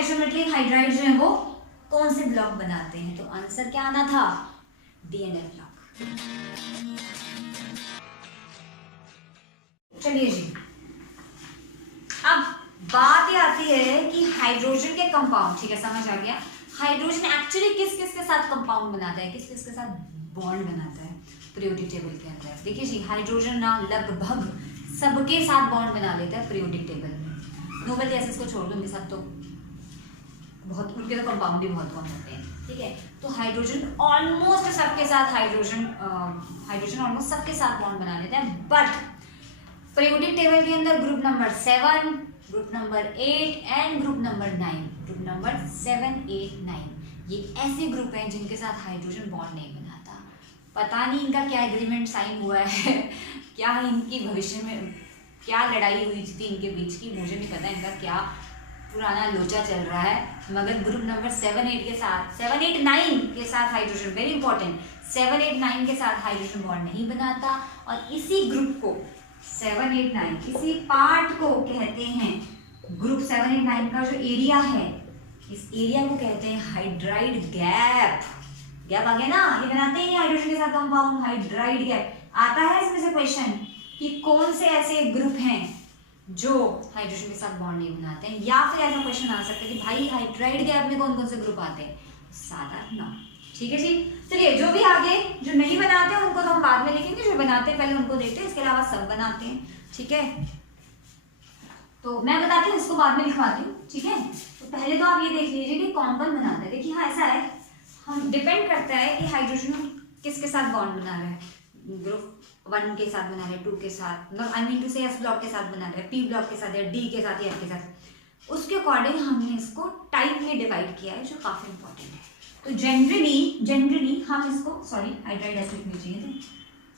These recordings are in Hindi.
आइसोमेट्रिक हाइड्राइड जो है वो कौन से ब्लॉक बनाते हैं? तो आंसर क्या आना था? D and F block. चलिए जी, अब बात ये आती है कि हाइड्रोजन के कंपाउंड, ठीक है समझ आ गया, हाइड्रोजन एक्चुअली किस किस के साथ कंपाउंड बनाता है, किस किस के साथ बॉन्ड बनाता है पीरियोडिक टेबल के अंदर? देखिए जी, हाइड्रोजन ना लगभग सबके साथ बॉन्ड बना लेता है पीरियोडिक टेबल में। नोबेल गैसेस को छोड़ दो, उनके साथ तो बहुत, उनके तो कंपाउंड भी बहुत कम होते हैं, ठीक है। तो हाइड्रोजन ऑलमोस्ट सबके साथ हाइड्रोजन ऑलमोस्ट सबके साथ बॉन्ड बना लेते हैं, बट पीरियोडिक टेबल के अंदर group number 7, group number 8 and group number 9, group number 7, 8, 9 ये ऐसे ग्रुप हैं जिनके साथ हाइड्रोजन बॉन्ड नहीं बनाता। पता नहीं इनका क्या एग्रीमेंट साइन हुआ है क्या इनकी भविष्य में क्या लड़ाई हुई थी इनके बीच की, मुझे नहीं पता इनका क्या पुराना लोचा चल रहा है, मगर ग्रुप नंबर 7, 8 के साथ, 7, 8, 9 के साथ हाइड्रोजन, वेरी इंपॉर्टेंट, 7, 8, 9 के साथ हाइड्रोजन बॉन्ड नहीं बनाता। और इसी ग्रुप को 7, 8, 9 इसी पार्ट को कहते हैं, ग्रुप 7, 8, 9 का जो एरिया है, इस एरिया को कहते हैं हाइड्राइड गैप। गैप आ गया ना, ये बनाते हैं हाइड्रोजन के साथ कंपाउंड, हाइड्राइड गैप आता है इसमें से क्वेश्चन कि कौन से ऐसे ग्रुप हैं जो हाइड्रोजन के साथ बॉन्ड नहीं बनाते हैं, या फिर ऐसा क्वेश्चन आ सकता है कि भाई हाइड्राइड गैप में कौन कौन से ग्रुप आते हैं? 7, 8, 9, ठीक है जी। चलिए, जो भी आगे जो नहीं बनाते हैं उनको तो हम बाद में लिखेंगे, जो बनाते हैं पहले उनको देखते हैं, इसके अलावा सब बनाते हैं, ठीक है। तो मैं बताती हूँ, इसको बाद में लिखवाती हूँ, ठीक है। तो पहले तो आप ये देख लीजिए कि कौन कौन बनाता है। देखिए हाँ, ऐसा है, हम डिपेंड करता है कि हाइड्रोजन किसके साथ बॉन्ड बना रहा है, ग्रुप 1 के साथ बना रहे हैं, 2 के साथ, आई मीन टू से एस ब्लॉक के साथ बना रहे हैं, पी ब्लॉक के साथ या डी के साथ या एफ के साथ, उसके अकॉर्डिंग हमने इसको टाइप में डिवाइड किया है, जो काफी इंपॉर्टेंट है। तो जनरली हम इसको, सॉरी हाइड्राइड एसिड लिखनी चाहिए थी,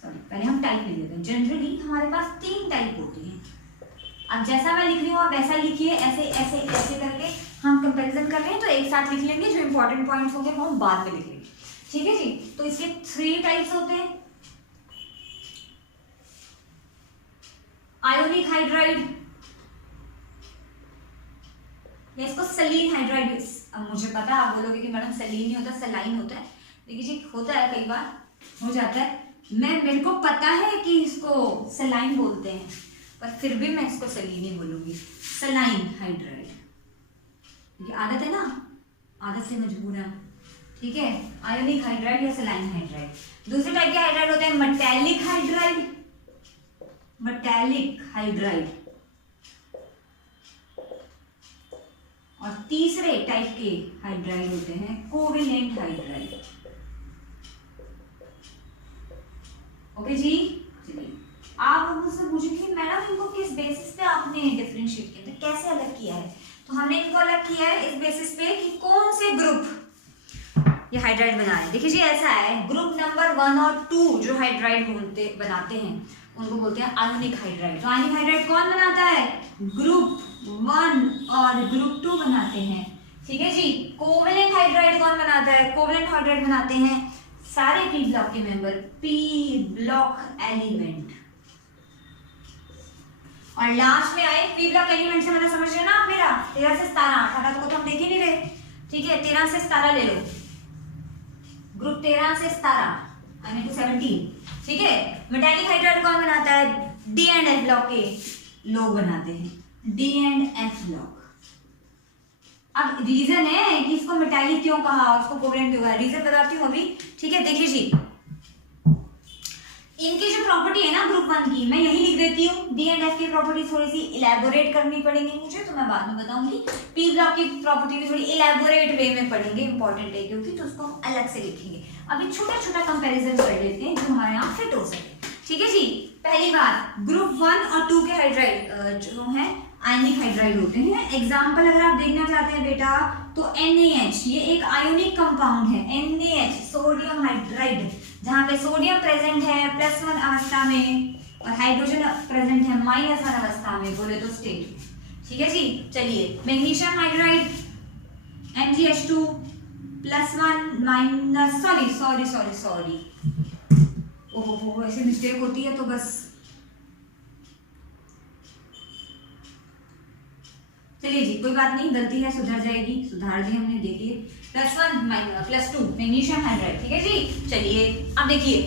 सॉरी पहले हम टाइप लिख देते हैं। जनरली हमारे पास 3 टाइप होती है। अब जैसा मैं लिख रही हूँ आप वैसा लिखिए, ऐसे ऐसे ऐसे करके हम कंपैरिजन कर रहे हैं तो एक साथ लिख लेंगे, जो इंपॉर्टेंट पॉइंट्स होंगे वो हम बाद में लिख लेंगे, ठीक है जी। तो इसके 3 टाइप्स होते हैं, आयोनिक हाइड्राइड, इसको सलीन हाइड्राइड। अब मुझे पता है आप बोलोगे कि मैडम सलीन नहीं होता, सलाइन होता है। देखिए जी, होता है, कई बार हो जाता है, मेरे को पता है कि इसको सलाइन बोलते हैं, पर फिर भी मैं इसको सलीन ही बोलूंगी, सलाइन हाइड्राइड। ये आदत है ना, आदत से मजबूर है, ठीक है। आयोनिक हाइड्राइड या सलाइन हाइड्राइड। दूसरे टाइप के हाइड्राइड होते हैं मेटालिक हाइड्राइड, मेटालिक हाइड्राइड। और तीसरे टाइप के हाइड्राइड होते हैं कोवेलेंट हाइड्राइड। ओके जी, चलिए आप मुझसे पूछेंगे मैडम इनको किस बेसिस पे आपने डिफरेंशिएट किया, कैसे अलग किया है? तो हमने इनको अलग किया है इस बेसिस पे कि कौन से ग्रुप ये हाइड्राइड बना रहे हैं। देखिए जी, ऐसा है, ग्रुप नंबर 1 और 2 जो हाइड्राइड बनाते हैं उनको बोलते हैं आयोनिक हाइड्राइड। तो आयोनिक हाइड्राइड कौन बनाता है? ग्रुप 1 और ग्रुप 2 बनाते हैं, ठीक है जी। कोवेलेंट हाइड्राइड कौन बनाता है? कोवेलेंट हाइड्राइड बनाते हैं सारे पी ब्लॉक के मेंबर, पी ब्लॉक एलिमेंट। और लास्ट में आए पी ब्लॉक एलिमेंट से मतलब समझ रहे हो ना आप मेरा? 13 से 17, 18 को तो हम देख ही नहीं रहे, ठीक है। 13 से 17 ले लो, ग्रुप 13 से 17 आई मीन टू 17, ठीक है। मेटालिक हाइड्राइड कौन बनाता है? डी एंड एफ ब्लॉक के लोग बनाते हैं, डी एंड एफ ब्लॉक। अब रीजन है कि इसको मेटालिक क्यों कहा, उसको कोवेलेंट क्यों कहा, रीजन बताती हूँ अभी, ठीक है। देखिए जी, इनकी जो प्रॉपर्टी है ना ग्रुप 1 की, मैं यही लिख देती हूँ। डी एंड एफ की प्रॉपर्टी थोड़ी सी इलेबोरेट करनी पड़ेगी मुझे, तो मैं बाद में बताऊंगी। पी ब्लॉक की प्रॉपर्टी भी थोड़ी इलेबोरेट वे में पढ़ेंगे, इंपॉर्टेंट है क्योंकि, तो उसको हम अलग से लिखेंगे। अभी छोटा छोटा कंपैरिजन कर लेते हैं जो हमारे यहाँ फिट हो सके, ठीक है जी। पहली बात, ग्रुप 1 और 2 के हाइड्राइड जो है आयनिक हाइड्राइड होते हैं। एग्जाम्पल अगर आप देखना चाहते हैं बेटा, तो NaH, ये एक आयोनिक कंपाउंड है, NaH सोडियम हाइड्राइड, जहाँ पे सोडियम प्रेजेंट है +1 अवस्था में और हाइड्रोजन प्रेजेंट है -1 अवस्था में, बोले तो स्टेट, ठीक है जी। चलिए, मैग्नीशियम हाइड्राइड MgH2 +1 सॉरी ओहो, ऐसे मिस्टेक होती है तो बस चलिए जी, कोई बात नहीं, गलती है, सुधर जाएगी, सुधार दी हमने। देखिए +1 +2 मैग्नीशियम हाइड्राइड, ठीक है जी। चलिए अब देखिए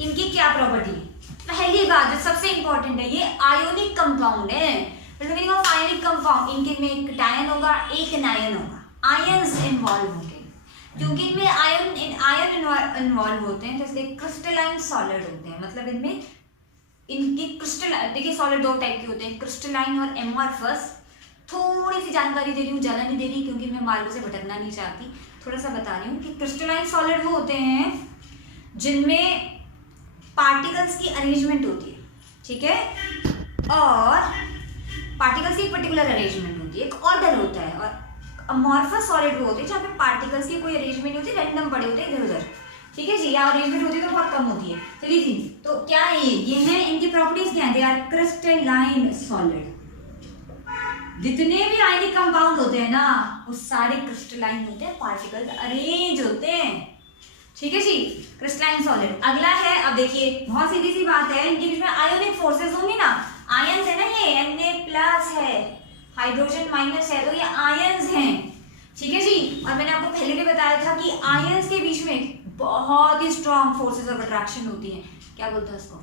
इनकी क्या प्रॉपर्टी है। पहली बात जो सबसे इंपॉर्टेंट है, ये आयोनिक कंपाउंड है। आयोनिक कंपाउंड, इनके में एक कैटायन होगा, एक एनायन होगा, आयंस इन्वॉल्व होंगे। क्योंकि इनमें आयन इन्वॉल्व होते हैं तो इसलिए क्रिस्टलाइन सॉलिड होते हैं। मतलब इनमें इनकी क्रिस्टल, देखिए सॉलिड दो टाइप के होते हैं, क्रिस्टलाइन और एमॉर्फस। थोड़ी सी जानकारी दे रही हूँ, ज़्यादा नहीं दे रही क्योंकि मैं मार्गों से भटकना नहीं चाहती, थोड़ा सा बता रही हूँ कि क्रिस्टलाइन सॉलिड वो होते हैं जिनमें पार्टिकल्स की अरेंजमेंट होती है, ठीक है, और पार्टिकल्स की एक पर्टिकुलर अरेंजमेंट होती है, एक ऑर्डर होता है। और अमॉर्फस सॉलिड वो होते हैं जहाँ पे पार्टिकल्स की कोई अरेंजमेंट होती है, रैंडम पड़े होते हैं इधर उधर, ठीक है जी, या अरेंजमेंट होती है तो बहुत कम होती है। चलिए जी, तो क्या है ये है, इनकी प्रॉपर्टीज क्या है, दे आर क्रिस्टलाइन सॉलिड। जितने भी आयनिक कंपाउंड होते हैं ना वो सारे क्रिस्टलाइन होते हैं, पार्टिकल्स अरेंज होते हैं, ठीक है जी, क्रिस्टलाइन सॉलिड। अगला है, अब देखिए बहुत सीधी सी बात है, इनके बीच में आयोनिक फोर्सेस होंगी ना, आयंस है ना, ये Na+ है, हाइड्रोजन माइनस है, तो ये आयंस हैं, ठीक है जी। और मैंने आपको पहले भी बताया था कि आयंस के बीच में बहुत ही स्ट्रॉन्ग फोर्सेस ऑफ अट्रैक्शन होती है। क्या बोलते हैं उसको,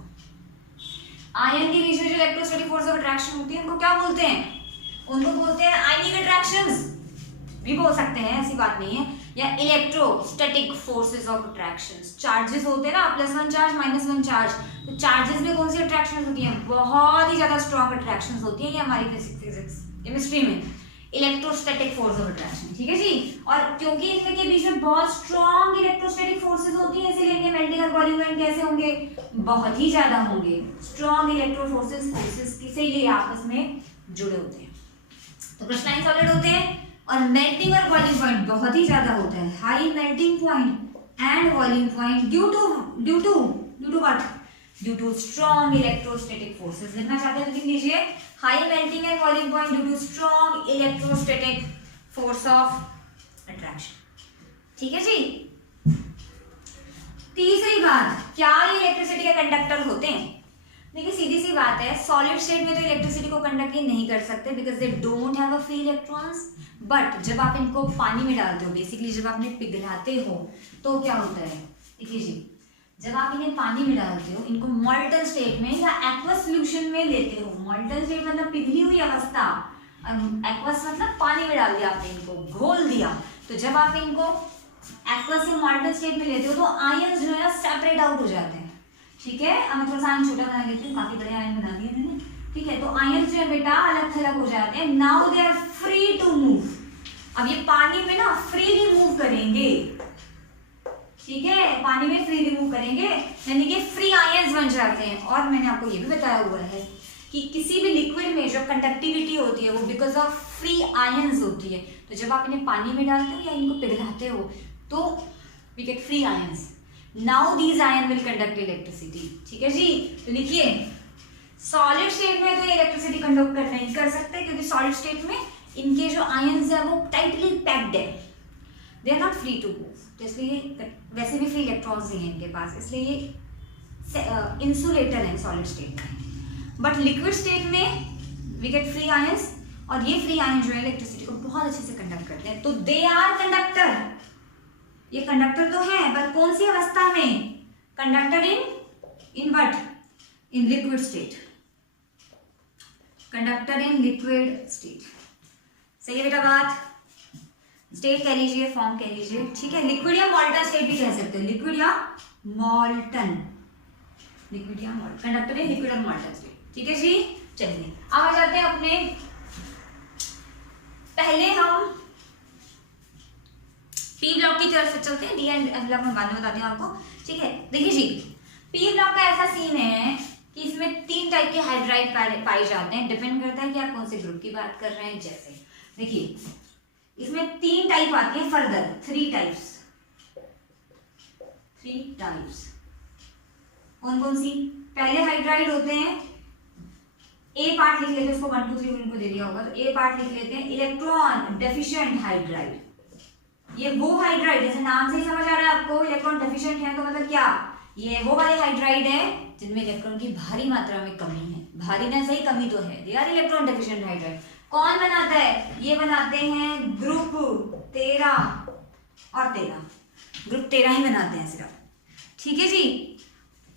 आयन के बीच में जो इलेक्ट्रोस्टैटिक फोर्स ऑफ अट्रैक्शन होती है उनको क्या बोलते हैं, उनको बोलते हैं आयनिक अट्रैक्शंस भी बोल सकते हैं, ऐसी बात नहीं है, या electrostatic forces of attractions. Charges होते हैं ना, +1 चार्ज -1 चार्ज, तो चार्जेस में कौन सी अट्रैक्शंस होती हैं, बहुत ही ज्यादा स्ट्रॉन्ग अट्रैक्शंस होती हैं। ये हमारी फिजिक्स केमिस्ट्री में इलेक्ट्रोस्टैटिक फोर्स ऑफ अट्रैक्शन, ठीक है जी। और क्योंकि इनके बीच में बहुत स्ट्रॉन्ग इलेक्ट्रोस्टैटिक फोर्सेस होती हैं, इसीलिए इनके मेल्टिंग और बॉइलिंग पॉइंट कैसे होंगे, बहुत ही ज्यादा होंगे। स्ट्रॉन्ग इलेक्ट्रो फोर्सेस से ये आपस में जुड़े होते हैं, तो क्रिस्टलाइन सॉलिड होते हैं। और मेल्टिंग और बॉइलिंग पॉइंट बहुत ही ज्यादा होता है, high melting point and boiling point due to what, due to strong electrostatic forces. लिखना चाहते हैं तो लिख लीजिए, high melting and boiling point due to strong electrostatic force of attraction, ठीक है जी। तीसरी बात, क्या ये इलेक्ट्रिसिटी के कंडक्टर होते हैं। देखिए सीधी सी बात है, सॉलिड स्टेट में तो इलेक्ट्रिसिटी को कंडक्ट नहीं कर सकते because they don't have a free electrons. But जब आप इनको पानी में डालते हो, बेसिकली जब आप इन्हें पिघलाते हो तो क्या होता है, देखिए जी, जब आप इन्हें पानी में डालते हो, इनको मॉल्टन स्टेट में या एक्वस सॉल्यूशन में लेते हो। मॉल्टन स्टेट मतलब पिघली हुई अवस्था, एक्वस मतलब पानी में डाल दिया आपने, इनको घोल दिया। तो जब आप इनको एक्वस या मॉल्टन स्टेट में लेते हो तो आयंस जो है ना सेपरेट आउट हो जाते हैं, ठीक है। अब मैं थोड़ा सा आयन छोटा बना लेती हूँ, काफी बड़े आयन बना दिए मैंने, ठीक है। तो आयंस जो है बेटा अलग थलग हो जाते हैं, now they are free to move. अब ये पानी में ना फ्रीली मूव करेंगे, ठीक है, पानी में फ्रीली मूव करेंगे, यानी कि फ्री आयंस बन जाते हैं। और मैंने आपको ये भी बताया हुआ है कि किसी भी लिक्विड में जो कंडक्टिविटी होती है वो बिकॉज ऑफ फ्री आयंस होती है। तो जब आप इन्हें पानी में डालते हो या इनको पिघलाते हो तो we get free ions. Now these ion will conduct electricity, ठीक है जी। तो लिखिए, सॉलिड स्टेट में तो इलेक्ट्रिसिटी कंडक्ट नहीं कर सकते क्योंकि सॉलिड स्टेट में इनके जो आयंस है वो टाइटली पैक्ड है, they are not free to move. तो इसलिए वैसे भी फ्री इलेक्ट्रॉन्स नहीं है इनके पास, इसलिए ये इंसुलेटर है सॉलिड स्टेट में। बट लिक्विड स्टेट में वी गेट फ्री आयंस, और ये फ्री आयन जो है इलेक्ट्रिसिटी को बहुत अच्छे से कंडक्ट करते हैं। तो दे आर कंडक्टर, ये कंडक्टर तो है, पर कौन सी अवस्था में, conductor in what, in liquid state, conductor in liquid state. सही है बेटा बात, स्टेट कह लीजिए, फॉर्म कह लीजिए, ठीक है। लिक्विड या मॉल्टन स्टेट भी कह सकते हैं, लिक्विड या मॉल्टन, लिक्विड या मॉल्टन, कंडक्टर इन लिक्विड और मॉल्टन स्टेट, ठीक है जी। चलिए अब आ जाते हैं अपने, पहले हम पी ब्लॉक की तरफ से चलते हैं, डी एंड एफ ब्लॉक में बाद में बताती हूँ आपको, ठीक है। देखिए जी, पी ब्लॉक का ऐसा सीन है कि इसमें 3 टाइप के हाइड्राइड पाए जाते हैं, डिपेंड करता है कि आप कौन से ग्रुप की बात कर रहे हैं। जैसे देखिए इसमें 3 टाइप आती है, फर्दर 3 टाइप्स, 3 टाइप्स कौन कौन सी। पहले हाइड्राइड होते हैं, ए पार्ट लिख लेते हैं, उसको 1 2 3 उनको दे दिया होगा, तो ए पार्ट लिख लेते हैं, इलेक्ट्रॉन डेफिशिएंट हाइड्राइड। ये वो हाइड्राइड, जैसे नाम से ही समझ आ रहा है आपको, इलेक्ट्रॉन डेफिशिएंट है तो मतलब क्या, ये वो वाले हाइड्राइड है जिनमें इलेक्ट्रॉन की भारी मात्रा में कमी है, भारी ना सही, कमी तो है, they are electron deficient hydride. कौन बनाता है? ये बनाते हैं ग्रुप 13 और 13, ग्रुप 13 ही बनाते हैं सिर्फ, ठीक है जी,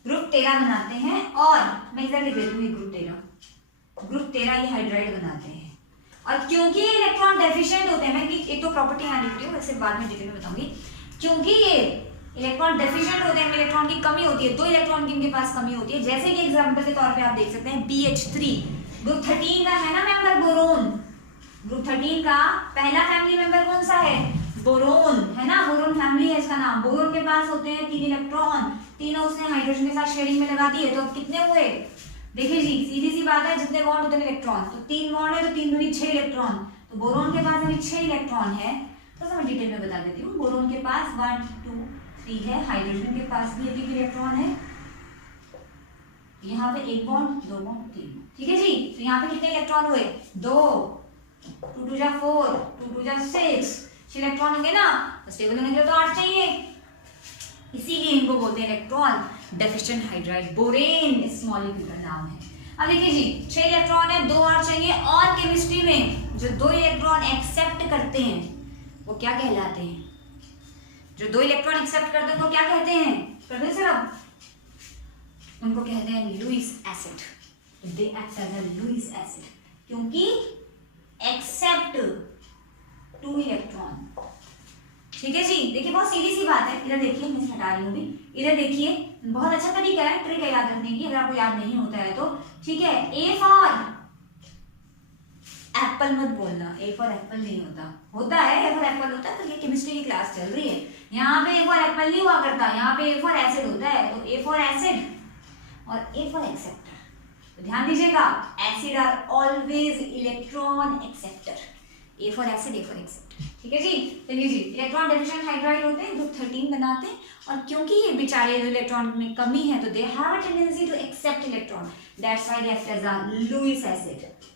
ग्रुप 13 बनाते हैं। और मैं इधर लिख देती हूँ ग्रुप 13 ये हाइड्राइड बनाते हैं। और क्योंकि ये इलेक्ट्रॉन डेफिशिएंट होते हैं, मैं एक तो प्रॉपर्टी यहाँ लिख रही हूँ, वैसे बाद में डिटेल में बताऊंगी। क्योंकि ये इलेक्ट्रॉन डेफिशिएंट होते हैं, इलेक्ट्रॉन की कमी होती है, 2 इलेक्ट्रॉन की इनके पास कमी होती है। जैसे कि एग्जांपल के तौर पे आप देख सकते हैं BH3 ग्रुप 13 का है ना मेंबर बोरोन, ग्रुप 13 का पहला फैमिली मेंबर कौन सा है? बोरोन, है ना, बोरोन फैमिली है इसका नाम। बोरोन के पास होते हैं 3 इलेक्ट्रॉन, तीनों उसने हाइड्रोजन के साथ शेयरिंग में लगा दिए, तो कितने हुए? देखिए जी, सीधी सी बात है, जितने बॉन्ड उतने इलेक्ट्रॉन, तो 3 बॉन्ड है तो 3 दूनी 6 इलेक्ट्रॉन, तो बोरोन के पास अभी 6 इलेक्ट्रॉन है। तो मैं डिटेल में बता देती हूँ। बोरोन के पास 1 2 3 है, हाइड्रोजन के पास भी एक इलेक्ट्रॉन है, यहाँ पे 1 बॉन्ड 2 बॉन्ड 3 बॉन्ड, ठीक है जी। तो यहाँ पे कितने इलेक्ट्रॉन हुए? 2, 2 2 जा 4, 2 2 जा 6 इलेक्ट्रॉन होंगे ना, तो स्टेबल होने के लिए तो 8 चाहिए, इसीलिए इनको बोलते हैं इलेक्ट्रॉन डेफिशिएंट हाइड्राइड। बोरेन इस मॉलिक्यूल का नाम है। अब देखिए जी, 6 इलेक्ट्रॉन है, 2 और चाहिए। और केमिस्ट्री में जो 2 इलेक्ट्रॉन एक्सेप्ट करते हैं वो क्या कहलाते हैं? जो 2 इलेक्ट्रॉन एक्सेप्ट करते हैं उनको क्या कहते हैं? कर दे सर, अब उनको कहते हैं Lewis acid. They act as a Lewis acid क्योंकि एक्सेप्ट 2 इलेक्ट्रॉन, ठीक है जी। देखिए बहुत सीधी सी बात है, इधर देखिए, मैं हटा रही हूँ भी, इधर देखिए, बहुत अच्छा तरीका है, ट्रिक है याद रखने की, अगर आपको याद नहीं होता है तो, ठीक है। ए फॉर एप्पल मत बोलना, ए फॉर एप्पल नहीं होता है, ए फॉर एप्पल होता है, तो ये केमिस्ट्री की क्लास चल रही है, यहाँ पे ए फॉर एप्पल नहीं हुआ करता, यहाँ पे ए फॉर एसिड होता है। तो ए फॉर एसिड और ए फॉर एक्सेप्टर, तो ध्यान दीजिएगा, acid are always electron acceptor, A for acid, A for acceptor, ठीक है जी। चलिए जी, इलेक्ट्रॉन डेफिशिएंट हाइड्राइड होते हैं, ग्रुप 13 बनाते हैं। और क्योंकि ये बेचारे इलेक्ट्रॉन में कमी है, तो they have a tendency to accept electron, that's why they act as a Lewis acid.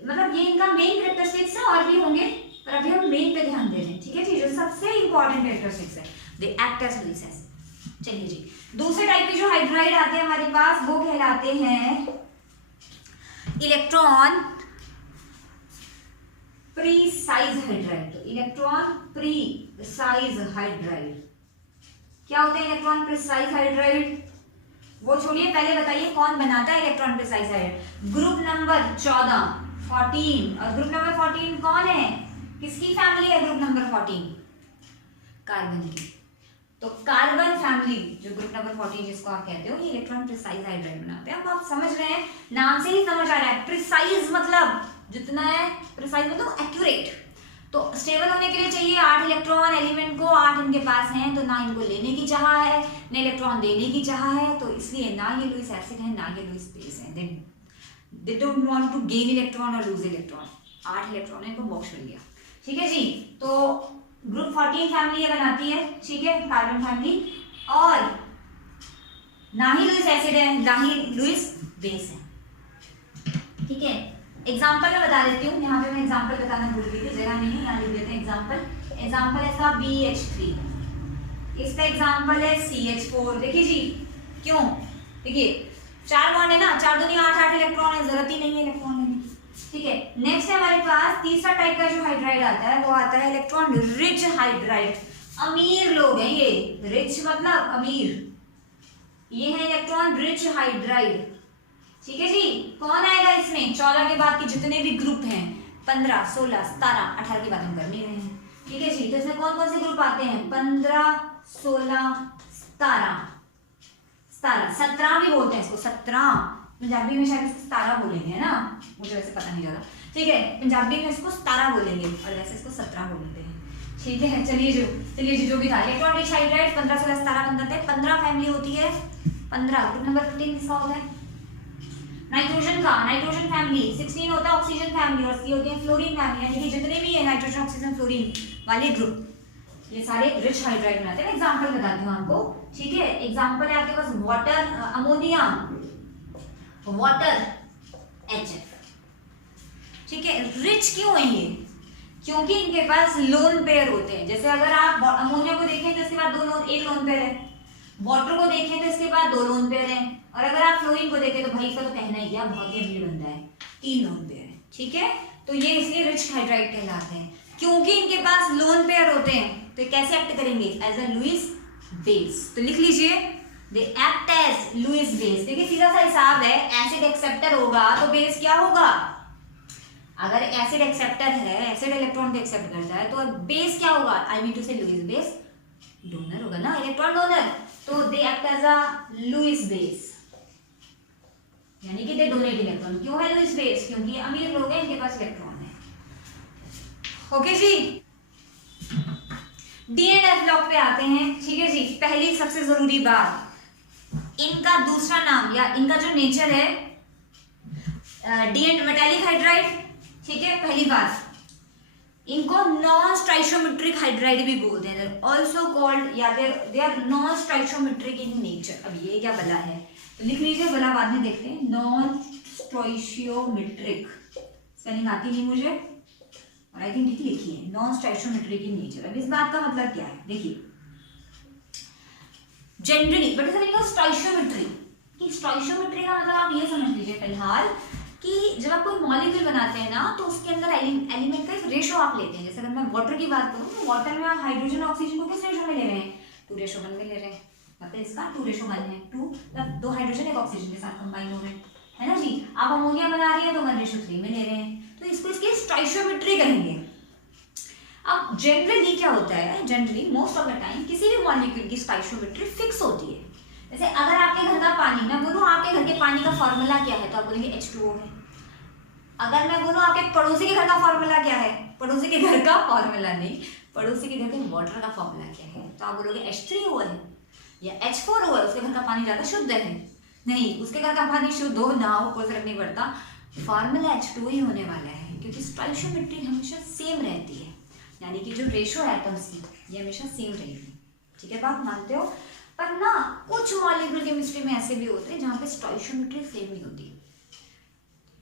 मतलब ये इनका मेन कैरेक्टरिस्टिक्स है, और भी होंगे, पर अभी हम मेन पे ध्यान दे रहे हैं, ठीक है जी, जो सबसे इंपॉर्टेंट कैरेक्टरिस्टिक्स है, they act as Lewis acid. चलिए जी, दूसरे टाइप के जो हाइड्राइड आते हैं हमारे पास, वो कहलाते हैं इलेक्ट्रॉन प्रीसाइज हाइड्राइड। तो इलेक्ट्रॉन प्रीसाइज हाइड्राइड क्या होते हैं? इलेक्ट्रॉन प्रीसाइज हाइड्राइड वो छोड़िए, पहले बताइए कौन बनाता है electron precise hydride? Group number 14 14, और ग्रुप नंबर 14 कौन है? किसकी फैमिली है ग्रुप नंबर 14? कार्बन की। तो कार्बन फैमिली जो ग्रुप नंबर 14 जिसको आप कहते हो, ये इलेक्ट्रॉन प्रीसाइज हाइड्राइड बनाते हैं। अब आप समझ रहे हैं, नाम से ही समझ आ रहा है, प्रीसाइज मतलब जितना है, प्रिसाइज मतलब एक्यूरेट। तो स्टेबल होने के लिए चाहिए 8 इलेक्ट्रॉन, एलिमेंट को 8 इनके पास हैं, तो ना इनको लेने की चाह है, ना इलेक्ट्रॉन देने की चाह है, तो इसलिए ना ये लुईस एसिड है, ना ये लुईस बेस है। They don't want to gain electron और लूज इलेक्ट्रॉन। 8 इलेक्ट्रॉन है, इनको बॉक्स मिल गया, ठीक है जी। तो ग्रुप 14 फैमिली ये बनाती है, ठीक है, कार्बन फैमिली, और ना ही लुईस एसिड है, ना ही लुईस बेस है, ठीक है। एग्जाम्पल मैं बता देती हूँ, यहाँ पे मैं एग्जाम्पल बताना भूल गई थी, जगह नहीं है, यहाँ लिख देते हैं एग्जाम्पल। एग्जाम्पल है इसका BH3, इसका एग्जाम्पल है CH4। देखिए जी, क्यों? देखिए 4 बॉन्ड है ना, 4 दूनी 8 8 इलेक्ट्रॉन है, जरूरत ही नहीं है इलेक्ट्रॉन लेने की, ठीक है। नेक्स्ट है हमारे पास तीसरा टाइप का जो हाइड्राइड आता है, वो आता है इलेक्ट्रॉन रिच हाइड्राइड। अमीर लोग हैं ये, रिच मतलब अमीर, ये है इलेक्ट्रॉन रिच हाइड्राइड, ठीक है जी। कौन आएगा इसमें? 14 के बाद के जितने भी ग्रुप हैं, 15 16 17 18 की बात हम कर नहीं रहे हैं, ठीक है जी। तो इसमें कौन कौन से ग्रुप आते हैं? 15 16 17 17 भी बोलते हैं इसको, 17 पंजाबी में शायद इसको 17 बोलेंगे, है ना, मुझे वैसे पता नहीं ज्यादा, ठीक है। पंजाबी में इसको 17 बोलेंगे और वैसे इसको 17 बोलते हैं, ठीक है। चलिए जी, जो भी था, इलेक्ट्रॉन रिच हाइड्राइड 15 16 17 बनते हैं। 15 फैमिली होती है, 15 ग्रुप नंबर 15 किसका होता है? नाइट्रोजन का, नाइट्रोजन फैमिली। 16 होता है ऑक्सीजन फैमिली, और सी होती है फ्लोरीन फैमिली, यानी कि जितने भी है नाइट्रोजन ऑक्सीजन फ्लोरीन वाले ग्रुप, ये सारे रिच हाइड्राइड बनाते हैं। एग्जांपल बताती हूँ आपको, ठीक है। एग्जांपल है आपके पास वाटर, अमोनिया, वाटर, HF, ठीक है। रिच क्यों है ये? क्योंकि इनके पास लोन पेयर होते हैं। जैसे अगर आप अमोनिया को देखें तो इसके बाद एक लोन पेयर है, वाटर को देखें तो इसके बाद 2 लोन पेयर हैं, और अगर आप फ्लोरीन को देखें तो भाई इसका तो कहना ही क्या, बहुत ही अमीर बनता है, 3 लोन पेयर है, ठीक है, तो ये इसलिए रिच हाइड्राइड कहलाते हैं क्योंकि इनके पास लोन पेयर होते हैं। तो कैसे एक्ट करेंगे? As a Lewis base. तो लिख लीजिए they act as Lewis base. देखिए सीधा सा हिसाब है, एसिड एक्सेप्टर होगा तो बेस क्या होगा? अगर एसिड एक्सेप्टर है, एसिड इलेक्ट्रॉन को एक्सेप्ट करता है, तो बेस क्या होगा? I mean to say Lewis base donor होगा ना, इलेक्ट्रॉन डोनर। तो they act as a Lewis base, यानी कि दे डोनेट इलेक्ट्रॉन। क्यों है लुईस बेस? क्योंकि अमीर लोग हैं, इनके पास इलेक्ट्रॉन है। ओके जी, डी एंड एफ ब्लॉक पे आते हैं। ठीक है जी, पहली सबसे जरूरी बात, इनका दूसरा नाम या इनका जो नेचर है, डी एंड मेटालिक हाइड्राइड। ठीक है, पहली बात, इनको नॉन स्टाइचोमेट्रिक हाइड्राइड भी बोलते हैं, ऑल्सो कॉल्ड, या they are non stoichiometric in nature. अब ये क्या बला है तो लिख लीजिए, बला बाद में देखते हैं। नॉन स्टाइचोमेट्रिक स्पेलिंग आती नहीं मुझे, और आई थिंक ठीक लिखी है, नॉन स्टाइचोमेट्रिक इन नेचर। अब इस बात का मतलब क्या है? देखिए जनरली, बट स्टाइचोमेट्री की, स्टाइचोमेट्री का मतलब आप ये समझ लीजिए फिलहाल कि जब आप कोई मॉलिक्यूल बनाते हैं ना, तो उसके अंदर एलिमेंट का एक रेशो आप लेते हैं। जैसे अगर मैं वाटर की बात करूं, तो वाटर में आप हाइड्रोजन ऑक्सीजन को किस रेशो में ले रहे हैं? 2:1 में ले रहे हैं। मतलब इसका 2:1 है, 2 मतलब 2 हाइड्रोजन एक ऑक्सीजन के साथ कंबाइन हो रहे हैं, है ना जी। आप अमोनिया बना रही है तो 1:3 में ले रहे हैं, तो इसको इसकी स्टाइचोमेट्री कहेंगे। अब जनरली क्या होता है, generally most of the time किसी भी मॉलिक्यूल की स्टाइचोमेट्री फिक्स होती है। जैसे अगर आपके घर का पानी, मैं बोलूँ आपके घर के पानी का फॉर्मूला क्या है, तो आप बोलेंगे H2O है। अगर मैं बोलूँ आपके पड़ोसी के घर का फॉर्मूला क्या है, पड़ोसी के घर का फॉर्मूला नहीं, पड़ोसी के घर के वाटर का फॉर्मूला क्या है, तो आप बोलोगे H3O है या H4O है। उसके घर का पानी ज्यादा शुद्ध है? नहीं, उसके घर का पानी शुद्ध हो ना हो कोई फर्क नहीं पड़ता, फॉर्मूला H2O ही होने वाला है, क्योंकि स्टाइचोमेट्री हमेशा सेम रहती है, यानी कि जो रेशो है एटम्स की, ये हमेशा सेम रहेगी। ठीक है, बात मानते हो? पर ना कुछ मॉलिक्यूल केमिस्ट्री में ऐसे भी होते हैं जहाँ पे स्टाइचोमेट्री सेम नहीं होती,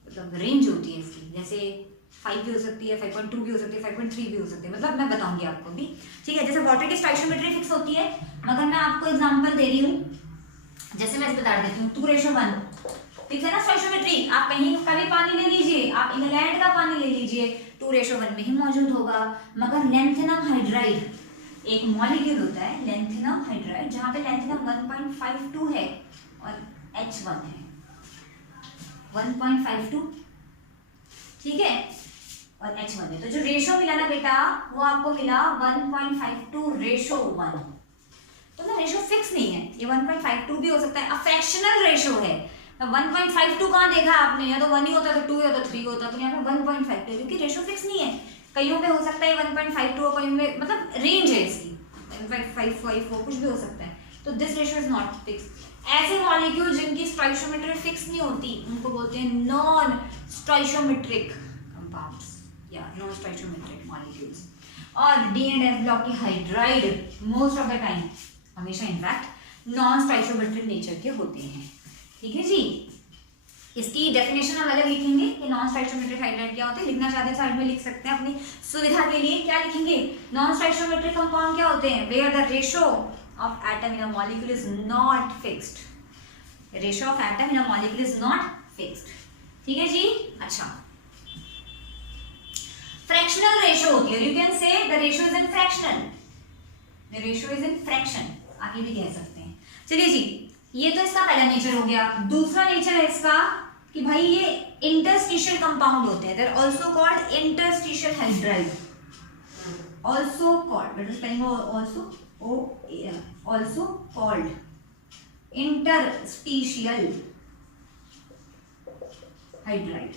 मतलब रेंज होती है इसकी, जैसे 5 भी हो सकती है, 5.2 भी हो सकती है, 5.3 भी हो सकती है, मतलब मैं बताऊंगी आपको भी। ठीक है, जैसे वाटर की स्टाइचोमेट्री फिक्स होती है, मगर मैं आपको एग्जांपल दे रही हूँ, जैसे मैं बता देती हूँ 2:1 फिक्स है ना स्टाइचोमेट्री। आप कहीं का भी पानी ले लीजिए, आप इंग्लैंड का पानी ले लीजिए, 2:1 में ही मौजूद होगा। मगर लैंथेनम हाइड्राइड एक मॉलिक्यूल होता है, लैंथेनम हाइड्राइड, जहाँ पे लैंथेनम 1.52 है और H1 है 1.52, ठीक है, और H1 है। तो जो रेशो मिला ना बेटा, वो आपको मिला 1.52:1। तो ना रेशो फिक्स नहीं है, ये 1.52 भी हो सकता है, अब फ्रैक्शनल रेशो है। 1.52 कहाँ देखा आपने? या तो 1 ही होता तो 2 या तो 3 होता, तो यहाँ पे 1.52, क्योंकि रेशो फिक्स नहीं है। कईयों पे हो सकता है 1.52 और कईयों में, मतलब रेंज है इसकी 1.55 कुछ भी हो सकता है। तो this ratio is not fix. ऐसे मॉलिक्यूल जिनकी स्टोइशियोमेट्री फिक्स नहीं होती, उनको बोलते हैं नॉन स्टोइशियोमेट्रिक कंपाउंड्स या नॉन स्टोइशियोमेट्रिक मॉलिक्यूल्स। और डी एंड एफ ब्लॉक के hydride most of the time, हमेशा इनफैक्ट नॉन स्टोइशियोमेट्रिक नेचर के होते हैं। ठीक है जी, इसकी डेफिनेशन हम अलग लिखेंगे कि नॉन स्टोइशियोमेट्रिक हाइड्राइड क्या होते हैं। लिखना चाहते हैं साइड में लिख सकते हैं अपनी सुविधा के लिए। क्या लिखेंगे? नॉन स्टोइशियोमेट्रिक कंपाउंड क्या होते हैं? Where the ratio of atom in a molecule is not fixed. Ratio of atom in a molecule is not fixed. ठीक है जी। अच्छा, फ्रैक्शनल रेशो होती है, you can say the ratio is in fractional, the ratio is in fraction, आगे भी कह सकते हैं। चलिए जी, ये तो इसका पहला नेचर हो गया। दूसरा नेचर है इसका कि भाई ये इंटरस्टिशियल कंपाउंड होते हैं, they are also called interstitial hydride, also called, better spelling also, also called interstitial hydride,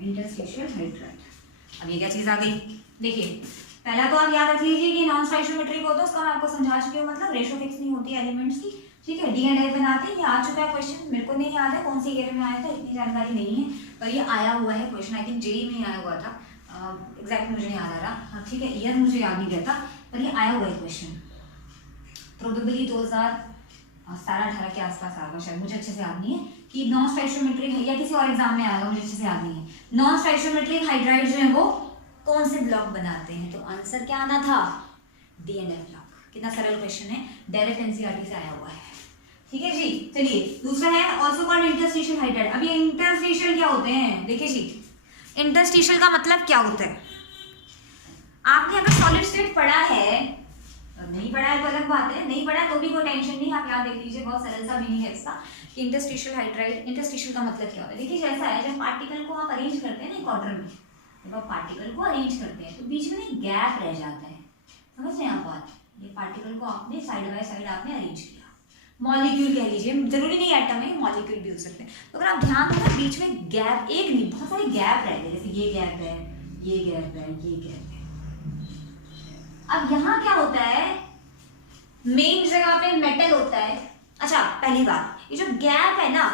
interstitial hydride. अब ये क्या चीज आ गई? देखिए, पहला तो आप याद रख लीजिए कि नॉन स्टोइशियोमेट्रिक होता है, उसका मैं आपको समझा चुकी हूँ, मतलब रेशो फिक्स नहीं होती एलिमेंट्स की। ठीक है, डी एंड ए बनाते हैं, ये आ चुका है क्वेश्चन, मेरे को नहीं याद है कौन सी ईयर में आया था, इतनी जानकारी नहीं है, पर ये आया हुआ है क्वेश्चन, आई थिंक जेई में आया हुआ था, एग्जैक्ट मुझे याद आ रहा। हाँ ठीक है, ईयर मुझे याद नहीं रहता, पर ये आया हुआ है क्वेश्चन, प्रोबेबली 2017-18 के आसपास आएगा शायद, मुझे अच्छे से याद नहीं है कि नॉन स्टोइशियोमेट्रिक या किसी और एग्जाम में आएगा, मुझे अच्छे से याद नहीं है। नॉन स्टोइशियोमेट्रिक हाइड्राइड जो है वो कौन से ब्लॉक बनाते हैं? तो आंसर क्या आना था? D and F block. कितना सरल क्वेश्चन है, डायरेक्ट एनसीईआरटी से आया हुआ है। ठीक है जी। चलिए दूसरा है ऑल्सो कॉल्ड इंटरस्टिशियल हाइड्राइड। अब ये इंटरस्टिशियल क्या होते हैं, देखिए जी, इंटरस्टिशियल का मतलब क्या होता है। आपने अगर सॉलिड स्टेट पढ़ा है, नहीं पढ़ा है तो अलग बात है, नहीं पढ़ा है तो भी कोई टेंशन नहीं, आप यहाँ देख लीजिए, बहुत सरल सा मीनिंग है इसका कि इंटरस्टिशियल हाइड्राइड। इंटरस्टिशियल का मतलब क्या होता है, देखिए जैसा है जब पार्टिकल को आप अरेंज करते हैं ना एक ऑर्डर में, जब आप पार्टिकल को अरेंज करते हैं तो बीच में एक गैप रह जाता है, समझ रहे हैं आप बात। ये पार्टिकल को आपने साइड बाय साइड आपने अरेंज किया, मॉलिक्यूल कह लीजिए, जरूरी नहीं एटम है, मॉलिक्यूल भी हो सकते हैं। तो अगर आप ध्यान दें ना बीच में गैप, एक नहीं बहुत सारे गैप रहते हैं, जैसे ये गैप है, ये गैप है, ये गैप है। अब यहाँ क्या होता है, मेन जगह पे मेटल होता है। अच्छा पहली बात, ये जो गैप है ना,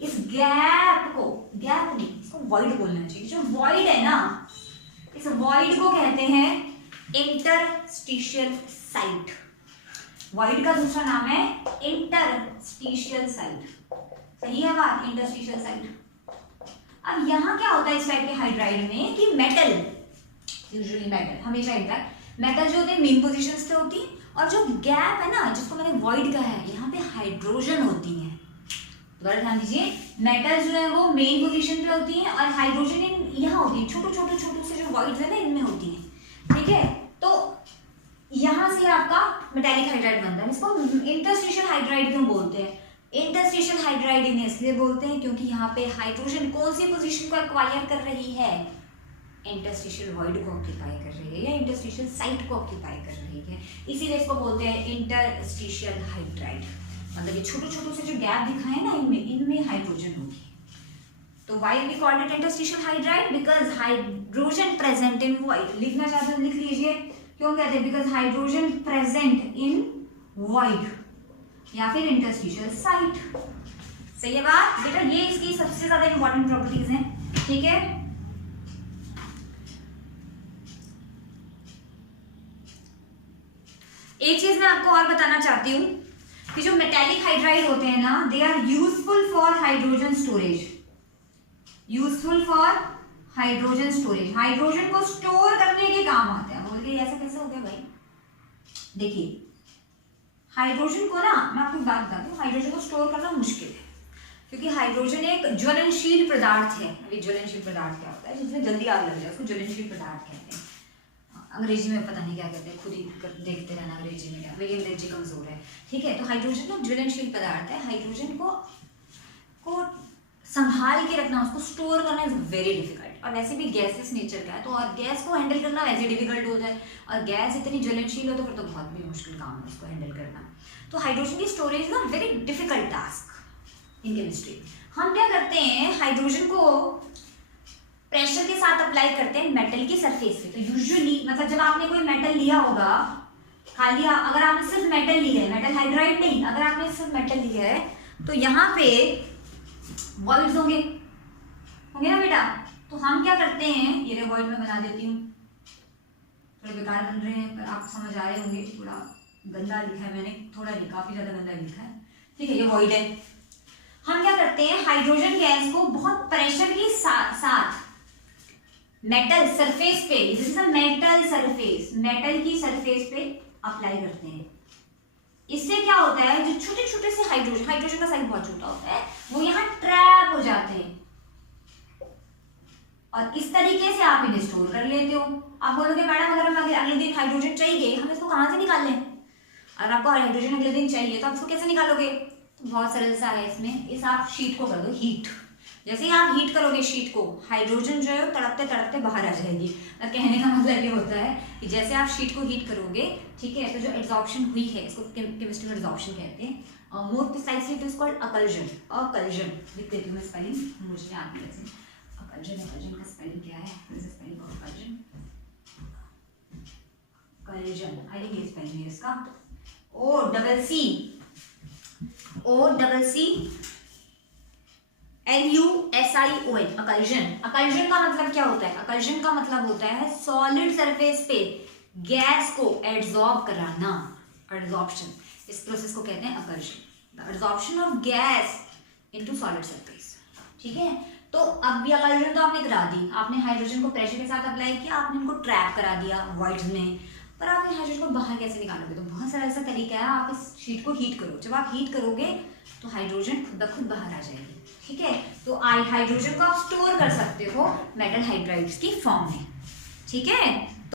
इस गैप को, गैप नहीं इसको वॉइड बोलना चाहिए, जो वॉइड है ना, इस वॉइड को कहते हैं इंटरस्टिशियल साइट। वॉइड का दूसरा नाम है इंटरस्टिशियल साइट, सही है बात, इंटरस्टिशियल साइट। अब यहाँ क्या होता है इस टाइप के हाइड्राइड में कि मेटल, यूजुअली मेटल हमेशा इंटैक्ट, मेटल जो होते हैं मेन पोजीशंस पे होती है, और जो गैप है ना जिसको मैंने वॉइड कहा है, यहाँ पे हाइड्रोजन होती है। दोबारा ध्यान दीजिए, मेटल जो है वो मेन पोजीशन पे होती है और हाइड्रोजन यहाँ होती है, छोटे छोटे छोटे से जो वॉइड है ना इनमें होती है, ठीक है। तो यहाँ से आपका मेटालिक हाइड्राइड बनता है। इसको इंटरस्टिशियल हाइड्राइड क्यों बोलते हैं, इंटरस्टिशियल हाइड्राइड इन्हें इसलिए बोलते हैं क्योंकि यहाँ पे हाइड्रोजन कौन सी पोजीशन को एक्वायर कर रही है, इंटरस्टिशियल वॉइड को ऑक्यूपाई कर रही है या इंटरस्टिशियल साइट को ऑक्यूपाई कर रही है, इसीलिए इसको बोलते हैं इंटरस्टिशियल हाइड्राइड। मतलब ये छोटे छोटे से जो गैप दिखाए ना इनमें हाइड्रोजन होगी। तो why we called it interstitial hydride, because hydrogen present in void. लिखना चाहते हैं लिख लीजिए, क्यों कहते हैं, because hydrogen present in void या फिर इंटरस्टिशियल साइट। सही है बात बेटा, ये इसकी सबसे ज्यादा इंपॉर्टेंट प्रॉपर्टीज हैं, ठीक है। एक चीज मैं आपको और बताना चाहती हूँ कि जो मेटालिक हाइड्राइड होते हैं ना, they are useful for hydrogen storage, useful for hydrogen storage. Hydrogen को स्टोर करने के काम आते हैं। बोलिए ऐसा कैसे हो गया भाई, देखिए हाइड्रोजन को ना, मैं आपको एक बात बताती हूँ, हाइड्रोजन को स्टोर करना मुश्किल है क्योंकि हाइड्रोजन एक ज्वलनशील पदार्थ है। अभी ज्वलनशील पदार्थ क्या होता है, जिसमें जल्दी आग लग जाए उसको ज्वलनशील पदार्थ कहते हैं। अंग्रेजी में पता नहीं क्या कहते हैं, खुद ही देखते रहना अंग्रेजी में क्या, मेरी अंग्रेजी कमजोर है, ठीक है। तो हाइड्रोजन एक ज्वलनशील पदार्थ है, हाइड्रोजन को संभाल के रखना, उसको स्टोर करना इज वेरी डिफिकल्ट। और वैसे भी गैसेस नेचर का है, तो और गैस को हैंडल करना वैसे डिफिकल्ट होता है, और गैस इतनी ज्वलनशील हो तो फिर तो बहुत भी मुश्किल काम है उसको हैंडल करना। तो हाइड्रोजन की storage is a very difficult task in chemistry. हम क्या करते हैं, हाइड्रोजन को प्रेशर के साथ अप्लाई करते हैं मेटल की सरफेस पे। तो यूजुअली मतलब जब आपने कोई मेटल लिया होगा, खाली अगर आपने सिर्फ मेटल लिया है, मेटल हाइड्राइड नहीं, अगर आपने सिर्फ मेटल लिया है तो यहाँ पे वॉइड्स होंगे ना बेटा। तो हम क्या करते हैं, ये वॉइड में बना देती हूँ, थोड़े बेकार बन रहे हैं पर आप समझ आ रहे होंगे, थोड़ा गंदा लिखा है मैंने, थोड़ा नहीं काफी ज्यादा गंदा लिखा है, ठीक है। ये वॉइड है। हम क्या करते हैं, हाइड्रोजन गैस को बहुत प्रेशर के साथ मेटल सरफेस पे, this is a metal surface, metal की सरफेस पे अप्लाई करते हैं। इससे क्या होता है, जो छोटे छोटे से हाइड्रोजन का साइज बहुत छोटा होता है, वो यहाँ ट्रैप हो जाते हैं और इस तरीके से आप इन्हें स्टोर कर लेते हो। आप बोलोगे मैडम अगर हमें अगले दिन हाइड्रोजन चाहिए, हम इसको कहाँ से निकाल लें। अगर आपको हाइड्रोजन अगले दिन चाहिए तो आप इसको कैसे निकालोगे, तो बहुत सरल सा है इसमें, इस आप शीट को कर दो हीट। जैसे ही आप हीट करोगे शीट को, हाइड्रोजन जो है तड़पते तड़पते बाहर आ जाएगी। कहने का मतलब ये होता है कि जैसे आप शीट को हीट करोगे, ठीक है, तो जो एब्जॉर्प्शन हुई है, इसको केमिस्ट्री में एब्जॉर्प्शन कहते हैं, मोर प्रिसाइसली इट इज कॉल्ड अकल्जन। अकल्जन लिख देती हूँ मैं स्पेलिंग, मुझे आती है वैसे। अकल्जन का स्पेलिंग क्या है, स्पेलिंग ऑफ अकल्जन, अकल्जन, आई थिंक ये स्पेलिंग है इसका, OCCLUSION, अकल्जन। अकल्जन का मतलब क्या होता है, अकल्जन का मतलब होता है सॉलिड सरफेस पे गैस को एड्सॉर्ब कराना, एड्सॉर्प्शन। इस प्रोसेस को कहते हैं occlusion, the adsorption of gas into solid surface, ठीक है। तो अब भी अकल्जन तो आपने करा दी, आपने हाइड्रोजन को प्रेशर के साथ अप्लाई किया, आपने इनको ट्रैप करा दिया वॉइड्स में। पर आप इन हाइड्रोजन को बाहर कैसे निकालोगे? तो बहुत सारा ऐसा तरीका है, आप इस शीट को हीट करो, जब आप हीट करोगे तो हाइड्रोजन खुद ब खुद बाहर आ जाएगी, ठीक है। तो हाइड्रोजन को आप स्टोर कर सकते हो मेटल हाइड्राइड्स की फॉर्म में, ठीक है।